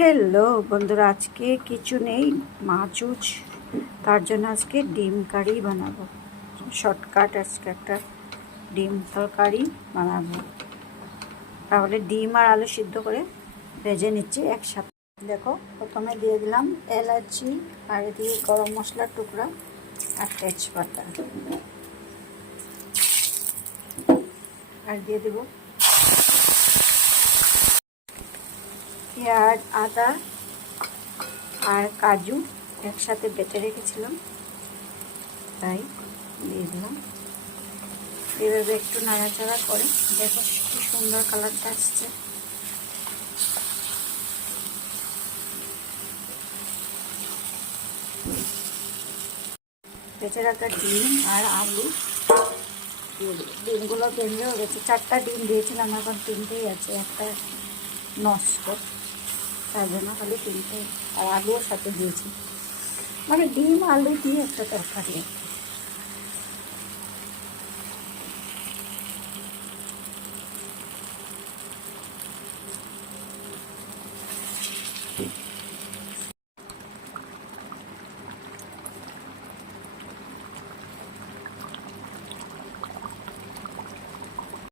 Hello বন্ধুরা, আজকে কিছু নেই, মাছ, তার জন্য আজকে ডিম কারি বানাবো। শর্টকাট আজকে একটা ডিম তরকারি বানাবো। তাহলে ডিম আর আলু সিদ্ধ করে ভেজে নিচ্ছি একসাথে। দেখো, প্রথমে দিয়ে দিলাম এলাচি, আর দিয়ে গরম মশলার টুকরা আর তেজপাতা, আর দিয়ে দেবো পেঁয়াজ, আদা আর কাজু একসাথে বেটে রেখেছিলাম, তাই দিয়ে দিলাম। এভাবে একটু নাড়াচাড়া করে দেখো কি সুন্দর কালারটা আসছে। বেঁচে রাখা ডিম আর আলু দিয়ে দিই। ডিমগুলো ভেঙেও গেছে, 4টা ডিম দিয়েছিলাম, এখন 3টেই আছে, একটা নষ্ট, তার জন্য খালি 3টে। আর আলুও সাথে দিয়েছি, মানে ডিম আলু দিয়ে একটা তরকারি।